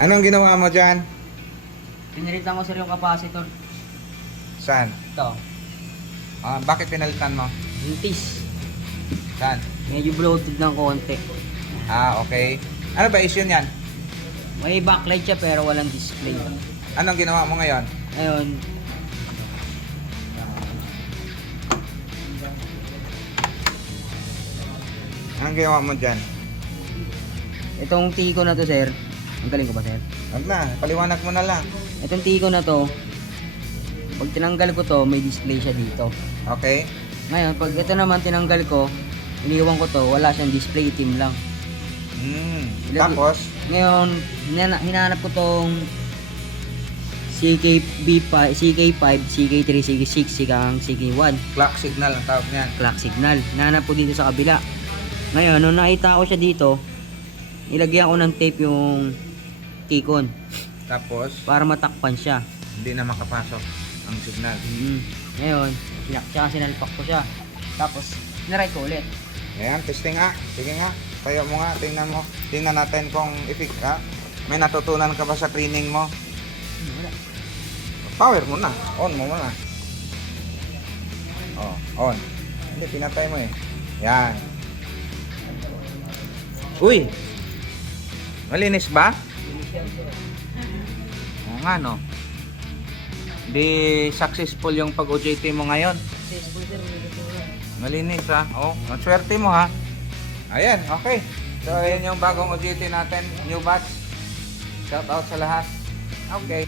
Anong ginawa mo dyan? Pinalitan ko sir yung capacitor. Saan? Ito. Bakit pinalitan mo? Hintis. Saan? Medyo bloated ng konti. Okay. Ano ba issue niyan? May backlight siya pero walang display. Anong ginawa mo ngayon? Ngayon, Anong ginawa mo dyan? itong tiko na to sir. Ang galing ko ba sir? Wag na, paliwanag mo na lang. Itong tiko na to, pag tinanggal ko to, may display siya dito. Okay? Ngayon, pag ito naman tinanggal ko, iniwan ko to, wala siyang display, itim lang. Tapos, Ngayon, hinanap ko tong CK5, CK3, CK6, CK1, clock signal ang tawag niyan. clock signal. Hinanap ko dito sa kabila. Ngayon, nung nakita ko siya dito, ilagyan ko ng tape yung tikon Tapos, para matakpan siya. hindi na makapasok ang signal. Ngayon, tsaka sinalpak ko siya. Tapos, naray ko ulit. Ayan, testing nga. Sige nga. Tayo mo nga, tingnan mo. Tingnan natin kung effect ha. May natutunan ka ba sa training mo? Wala. Power mo na. On mo muna. On. Hindi, pinatay mo eh. Yan. Uy! Malinis ba? Oo nga no. Di successful yung pag-OJT mo ngayon. Malinis ha. Maswerte mo ha. Ayan, okay. So, ayan yung bagong OJT natin. New batch. Shout out sa lahat. Okay.